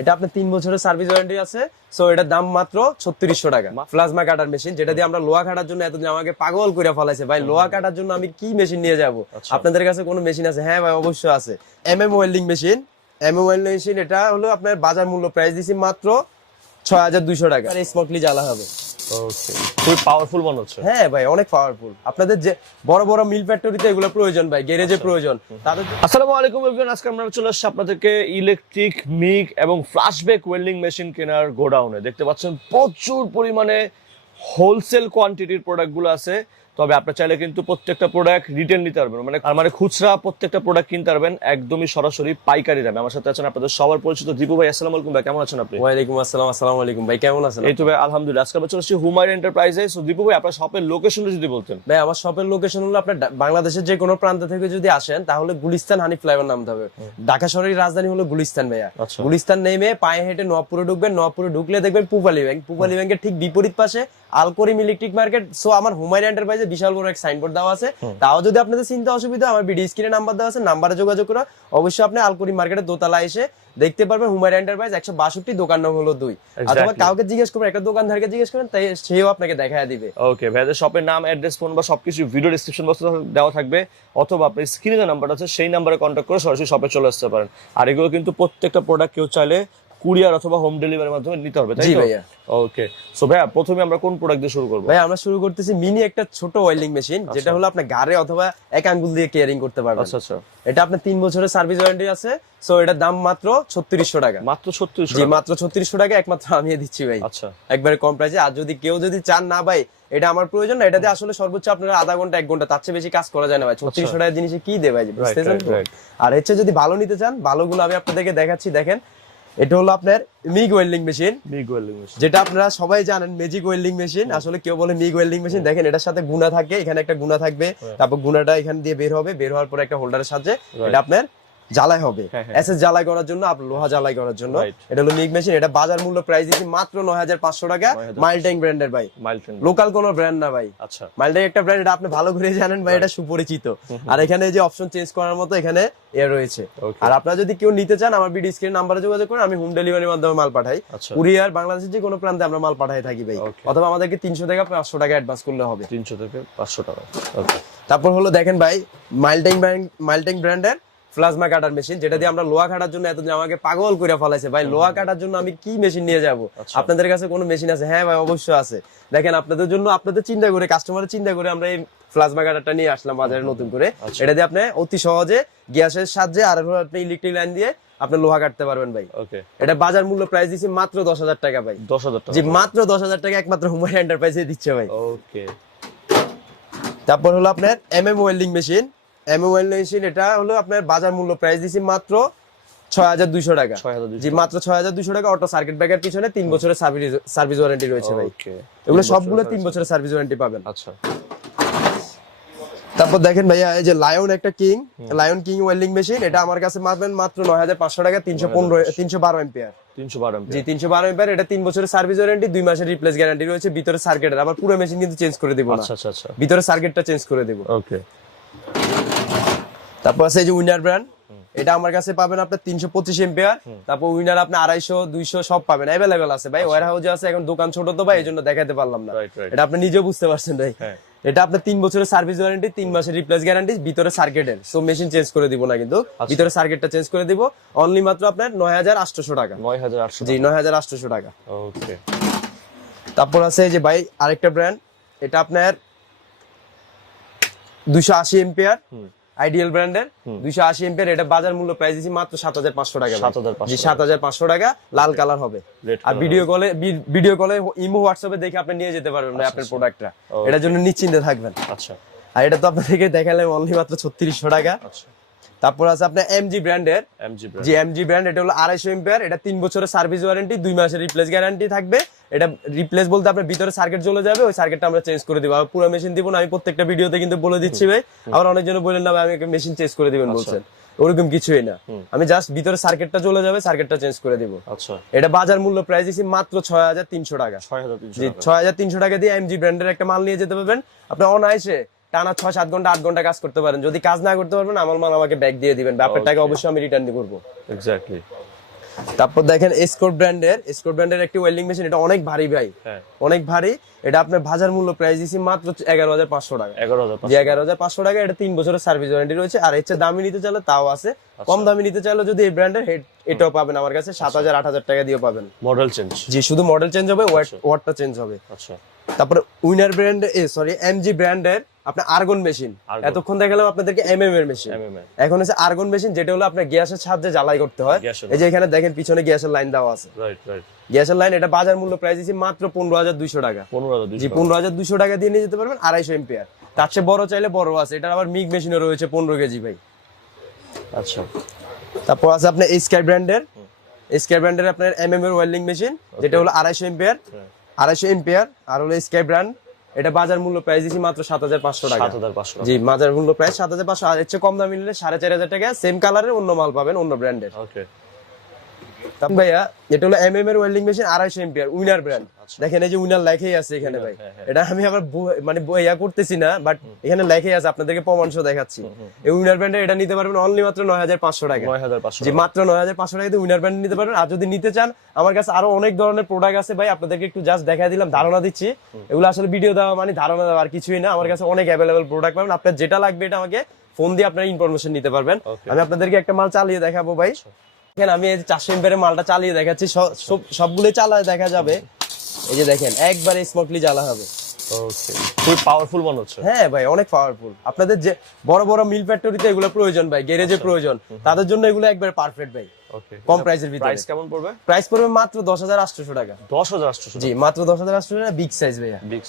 এটা আপনার 3 বছরের সার্ভিস ওয়ারেন্টি আছে। সো এটার দাম মাত্র 3600 টাকা। প্লাজমা কাটার মেশিন, যেটা দিয়ে আমরা লোহা কাটার জন্য এতদিন আমাকে পাগল করে ফেলাইছে ভাই, লোহা কাটার জন্য আমি কি মেশিন নিয়ে যাব? আপনাদের কাছে কোনো মেশিন আছে? হ্যাঁ ভাই অবশ্যই আছে, ওয়েল্ডিং মেশিন। ওয়েল্ডিং মেশিন এটা হলো আপনার বাজার মূল্য প্রাইস দিছি মাত্র 6200 টাকা। আর স্মুথলি জ্বালা হবে। ওকে, খুব পাওয়ারফুল মনে হচ্ছে। হ্যাঁ ভাই অনেক পাওয়ারফুল। আপনাদের যে বড় বড় মিল ফ্যাক্টরিতে এগুলো প্রয়োজন ভাই, গ্যারেজে প্রয়োজন তাদের। আসসালামু আলাইকুম এভরিওয়ান, আজকে আমরা চলে আসছি আপনাদেরকে ইলেকট্রিক মিগ এবং ফ্ল্যাশব্যাক ওয়েল্ডিং মেশিন কেনার গোডাউনে। দেখতে পাচ্ছেন প্রচুর পরিমাণে হোলসেল কোয়ান্টিটির প্রোডাক্টগুলো আছে। তবে আপনার চাইলে কিন্তু প্রত্যেকটা প্রোডাক্ট রিটেল নিতে পারবেন, মানে খুচরা প্রত্যেকটা প্রোডাক্ট কিনতে পারবেন একদমই সরাসরি পাইকারি দামে। আমার সাথে আছেন আপনাদের সবার পরিচিত দীপু ভাই। আসসালামু আলাইকুম ভাই, কেমন আছেন আপনি? ওয়ালাইকুম আসসালাম। আসসালামু আলাইকুম ভাই, কেমন আছেন? এই তো ভাই আলহামদুলিল্লাহ। আজকে আমরা চলে আসছি হুমায়ুন এন্টারপ্রাইজে। সো দীপু ভাই, আপনার শপের লোকেশনটা যদি বলতেন। ভাই আমার শপের লোকেশন হলো আপনার বাংলাদেশের যে কোনো প্রান্ত থেকে যদি আসেন তাহলে গুলিস্তান হানি ফ্লাইওভার নামতে হবে। ঢাকা শহরের রাজধানী হলো গুলিস্তান ভাইয়া। গুলিস্তান নেমে পায়ে হেঁটে নবপুরে ঢুকবেন, নবপুরে ঢুকলে দেখবেন পূবালী ব্যাংক, পূবালী ব্যাংকের ঠিক বিপরীত পাশে আলকরিম ইলেকট্রিক মার্কেট। সো আমার হুমায়ুন এন্টারপ্রাইজে বিশাল বড় এক সাইনবোর্ড দেওয়া আছে। তাও যদি আপনাদের চিন্তা অসুবিধা, আমার ভিডিও স্ক্রিনে নাম্বার দেওয়া আছে, নাম্বারে যোগাযোগ করে অবশ্যই আপনি আলকরিম মার্কেটের দোতলা এসে দেখতে পারবেন হুমায়ুন এন্টারপ্রাইজ 162, দোকান নম্বর হলো 2। অথবা কাউকে জিজ্ঞেস করবেন, একটা দোকানদারকে জিজ্ঞেস করেন, তাই সেও আপনাকে দেখায় দিবে। ওকে, ভাইদের শপের নাম, অ্যাড্রেস, ফোন বা সবকিছু ভিডিও ডেসক্রিপশন বক্সে দেওয়া থাকবে, অথবা আপনার স্ক্রিনে যে নাম্বার আছে সেই নাম্বারে কন্ট্যাক্ট করে সরাসরি শপে চলে আসতে পারেন। আর এগুলো কিন্তু প্রত্যেকটা প্রোডাক্ট কেউ চাইলে কুরিয়ার অথবা হোম ডেলিভারির মাধ্যমে নিতে হবে, তাই তো? ভাইয়া। ওকে, সো ভাইয়া প্রথমে আমরা কোন প্রোডাক্ট দিয়ে শুরু করব? ভাই আমরা শুরু করতেছি মিনি একটা ছোট ওয়েল্ডিং মেশিন, যেটা হলো আপনার গাড়ে অথবা এক আঙ্গুল দিয়ে কেয়ারিং করতে পারবেন। আচ্ছা আচ্ছা। এটা আপনার 3 বছরের সার্ভিস ওয়ারেন্টি আছে। সো এটার দাম মাত্র 3600 টাকা। মাত্র 3600? জি মাত্র 3600 টাকা, একমাত্র আমি দিচ্ছি ভাই। আচ্ছা, একবারে কম প্রাইসে। আর যদি কেউ চান না ভাই এটা আমার প্রয়োজন না, এটাতে আসলে সর্বোচ্চ আপনারা আধা ঘন্টা 1 ঘন্টা, তার চেয়ে বেশি কাজ করা যায় না ভাই। 3600 টাকার জিনিসে কি দেবে ভাই, বুঝতেছেন তো? আর হচ্ছে যদি ভালো নিতে চান, ভালোগুলো আমি আপনাদেরকে দেখাচ্ছি। দেখেন এটা হলো আপনার মিগ ওয়েল্ডিং মেশিন, যেটা আপনারা সবাই জানেন ম্যাজিক ওয়েল্ডিং মেশিন, আসলে কেউ বলে মিগ ওয়েল্ডিং মেশিন। দেখেন এটার সাথে গুণা থাকে, এখানে একটা গুণা থাকবে, তারপর গুণাটা এখান দিয়ে বের হবে, বের হওয়ার পরে একটা হোল্ডারের সাহায্যে এটা আপনার জ্বালাই হবে, এসএস জ্বালাই করার জন্য, আপনার লোহা জ্বালাই করার জন্য। এটা হলো মিগ মেশিন। এটা বাজার মূল্য প্রাইস দিচ্ছি মাত্র 9500 টাকা। মাইলট্যাং ব্র্যান্ডের ভাই, লোকাল কোনো ব্র্যান্ড না ভাই। আচ্ছা, মাইলট্যাং একটা ব্র্যান্ড, এটা আপনি ভালো করে জানেন ভাই, এটা সুপরিচিত। আর এখানে যে অপশন চেঞ্জ করার মতো এখানে এ রয়েছে। আর আপনারা যদি কেউ নিতে চান, আমার ভিডিও স্ক্রিন নাম্বারে যোগাযোগ করেন, আমি হোম ডেলিভারির মাধ্যমে মাল পাঠাই। কুরিয়ার বাংলাদেশের যে কোনো প্রান্তে আমরা মাল পাঠাই থাকি ভাই। অথবা আমাদেরকে 300 থেকে 500 টাকা অ্যাডভান্স করলে হবে। 300 থেকে 500 টাকা। ওকে, তারপর হলো দেখেন ভাই মাইলট্যাং ব্র্যান্ডের প্লাজমা কাটার মেশিন, যেটা দিয়ে আমরা লোহা কাটার জন্য এতদিন আমাকে পাগল করে ফেলাইছে ভাই, লোহা কাটার জন্য আমি কি মেশিন নিয়ে যাব? আপনাদের কাছে কোনো মেশিন আছে? হ্যাঁ ভাই অবশ্যই আছে। দেখেন আপনাদের জন্য, আপনাদের চিন্তা করে, কাস্টমারের চিন্তা করে আমরা এই প্লাজমা কাটারটা নিয়ে আসলাম বাজারে নতুন করে। এটা দিয়ে আপনি অতি সহজে গ্যাসের সাহায্যে আর আপনি ইলেকট্রিক লাইন দিয়ে আপনি লোহা কাটতে পারবেন ভাই। ওকে, এটা বাজার মূল্য প্রাইস দিচ্ছি মাত্র 10,000 টাকা ভাই। 10,000 টাকা? জি মাত্র 10,000 টাকা, একমাত্র হুমায়ুন এন্টারপ্রাইজে দিচ্ছে ভাই। ওকে, তারপর হলো আপনার ওয়েল্ডিং মেশিন। ওয়েল্ডিং মেশিন এটা হলো আপনার বাজার মূল্য প্রাইস দিচ্ছি মাত্র 6200 টাকা। জি মাত্র 6200 টাকা। অটো সার্কিট ব্রেকার পিছনে 3 বছরের সার্ভিস ওয়ারেন্টি রয়েছে ভাই। এগুলো সবগুলো 3 বছরের সার্ভিস ওয়ারেন্টি পাবেন। আচ্ছা, তারপর দেখেন ভাইয়া এই যে লায়ন কিং ওয়েল্ডিং মেশিন, এটা আমার কাছে পাবেন মাত্র 9500 টাকা। 312 এম্পিয়ার। 312 জি 312 এম্পিয়ার। এটা 3 বছরের সার্ভিস ওয়ারেন্টি, 2 মাসের রিপ্লেস গ্যারান্টি রয়েছে। ভিতরে সার্কিটের আবার পুরো মেশিন কিন্তু চেঞ্জ করে দিব না। আচ্ছা আচ্ছা আচ্ছা, ভিতরে সার্কিটটা চেঞ্জ করে দেব। ওকে। তারপর আছে এই যে উইনার ব্র্যান্ড, এটা আমার কাছে পাবেন আপনার 325 এম্পিয়ার। তারপর উইনার আপনি 250, 200 সব পাবেন, অ্যাভেলেবেল আছে ভাই। ওয়্যার হাউসে আছে, এখন দোকান ছোট তো ভাই, এইজন্য দেখাতে পারলাম না। এটা আপনি নিজেও বুঝতে পারছেন ভাই। এটা আপনার 3 বছরের সার্ভিস ওয়ারেন্টি, 3 মাসের রিপ্লেস গ্যারান্টি, ভিতরে সার্কিটের। সো মেশিন চেঞ্জ করে দিব না কিন্তু, ভিতরে সার্কিটটা চেঞ্জ করে দিব। অনলি মাত্র আপনার 9800 টাকা। 9800? জি 9800 টাকা। ওকে। তারপর আছে যে ভাই আরেকটা ব্র্যান্ড, এটা আপনার 280 এম্পিয়ার, আইডিয়াল ব্র্যান্ডের 280 এম্পিয়ার। এটা বাজার মূল্য প্রাইস দিছি মাত্র 7500 টাকা। 7500 টাকা। লাল কালার হবে। আর ভিডিও কলে ইমো হোয়াটসঅ্যাপে দেখে আপনি নিয়ে যেতে পারবেন ভাই আপনার প্রোডাক্টটা। এটার জন্য নিশ্চিন্তে থাকবেন। আচ্ছা, আর এটা তো আপনাদেরকে দেখালাম অনলি মাত্র 3600 টাকা। আচ্ছা। তারপর আছে আপনার এমজি ব্র্যান্ডের, জি এমজি ব্র্যান্ড, এটা হলো 250 এম্পিয়ার। এটা 3 বছরের সার্ভিস ওয়ারেন্টি, 2 মাসের রিপ্লেস গ্যারান্টি থাকবে। এটা রিপ্লেস বলতে আপনার ভিতরে সার্কিট জ্বলে যাবে, ওই সার্কিটটা আমরা চেঞ্জ করে দিব। আর পুরো মেশিন দিব না, আমি প্রত্যেকটা ভিডিওতে কিন্তু বলে দিচ্ছি ভাই। আবার অনেকজন বলেন না ভাই আমি মেশিন চেঞ্জ করে দিবেন বলছেন, ওরকম কিছুই না। আমি জাস্ট ভিতরে সার্কিটটা চলে যাবে, সার্কিটটা চেঞ্জ করে দিব। আচ্ছা, এটা বাজার মূল্য প্রাইস দিছি মাত্র 6300 টাকা। 6300 টাকা দিয়ে এমজি ব্র্যান্ডের একটা মাল নিয়ে যেতে পারবেন। আপনি অনায়াসে টানা 6-7 ঘন্টা 8 ঘন্টা কাজ করতে পারেন। যদি কাজ না করতে পারবেন, আমার মাল আমাকে ব্যাক দিয়ে দিবেন, ব্যাপারটাকে অবশ্যই আমি রিটার্ন করবো। এক্স্যাক্টলি। তারপর দেখেন স্কোর ব্র্যান্ডের একটি ওয়েল্ডিং মেশিন, এটা অনেক ভারী ভাই, হ্যাঁ অনেক ভারী। এটা আপনার বাজার মূল্য প্রাইস দিছি মাত্র 11,500 টাকা। 11,500 জি 11,500 টাকা। এটা 3 বছরের সার্ভিস ওয়ারেন্টি রয়েছে। আর হচ্ছে দামি নিতে চাইলে তাও আছে, কম দামি নিতে চাইলে যদি এই ব্র্যান্ডের এটাও পাবেন আমার কাছে 7,000 8,000 টাকা দিয়ে পাবেন। Model change? জি শুধু মডেল চেঞ্জ হবে, ওয়াটটা চেঞ্জ হবে। আচ্ছা। তারপরে উইনার ব্র্যান্ড এমজি ব্র্যান্ডের আপনার আর্গন মেশিন, এতক্ষণ দেখালাম আপনাদেরকে এমএম এর মেশিন, এখন হচ্ছে আর্গন মেশিন, যেটা হলো আপনার গ্যাসের সাহায্যে জ্বালাই করতে হয়। এই যে এখানে দেখেন পিছনে গ্যাসের লাইন দেওয়া আছে, রাইট রাইট। গ্যাসের লাইন। এটা বাজার মূল্য প্রাইস দিচ্ছি মাত্র 15,200 টাকা। 15,200? জি 15,200 টাকা দিয়ে নিয়ে যেতে পারবেন 250 এম্পিয়ার। তার চেয়ে বড় চাইলে বড় আছে, এটা আবার মিগ মেশিনও রয়েছে 15 কেজি ভাই। আচ্ছা। তারপর আছে আপনার স্কাই ব্র্যান্ডের আপনার এমএম এর ওয়েল্ডিং মেশিন, যেটা হলো 250 এম্পিয়ার, 250 এম্পিয়ার। আর হলো স্কাই ব্র্যান্ড, এটা বাজার মূল্য প্রাইস দিচ্ছি মাত্র 7,500 টাকা। 7,500? জি বাজার মূল্য প্রাইস 7,500। আর এর কম দামি নিলে 4,500 টাকা। সেম কালারের অন্য মাল পাবেন, অন্য ব্র্যান্ডের। ওকে ভাইয়া এটা হলো এমএম এর welding machine 250 ampere, winner brand. দেখেন এই যে উইনার লেখাই আছে এখানে ভাই, এটা আমি আবার মানে ইয়া করতেছি না, বাট এখানে লেখাই আছে, আপনাদেরকে প্রমাণ সহ দেখাচ্ছি। এই উইনার ব্র্যান্ডে এটা নিতে পারবেন অনলি মাত্র 9,500 টাকা। 9,500? জি মাত্র 9,500 টাকাতে উইনার ব্র্যান্ড নিতে পারবেন। আর যদি নিতে চান আমার কাছে আরো অনেক ধরনের প্রোডাক্ট আছে ভাই, আপনাদেরকে একটু জাস্ট দেখাই দিলাম, ধারণা দিচ্ছি। এগুলো আসলে ভিডিও দেওয়া মানে ধারণা দেওয়া আর কিছুই না। আমার কাছে অনেক অ্যাভেলেবল প্রোডাক্ট পাবেন, আপনার যেটা লাগবে এটা আমাকে ফোন দিয়ে আপনার ইনফরমেশন নিতে পারবেন। আমি আপনাদেরকে একটা মাল চালিয়ে দেখাবো ভাই। দেখেন আমি এই 400 এম্পিয়ারের মালটা চালিয়ে দেখাচ্ছি, সবগুলো চালায় দেখা যাবে। এই যে দেখেন একবারে স্মুথলি জ্বালা হবে। ওকে, খুব পাওয়ারফুল মনে হচ্ছে। হ্যাঁ ভাই অনেক পাওয়ারফুল। আপনাদের যে বড় বড় মিল ফ্যাক্টরিতে এগুলো প্রয়োজন ভাই, গ্যারেজে প্রয়োজন, তাদের জন্য এগুলো একবারে পারফেক্ট ভাই। ওকে, কম প্রাইসের ভিতরে। প্রাইস কেমন পড়বে? প্রাইস পড়বে মাত্র 10,800 টাকা। 10,800? জি মাত্র 10,800 টাকা, বিগ সাইজ ভাইয়া। বিগ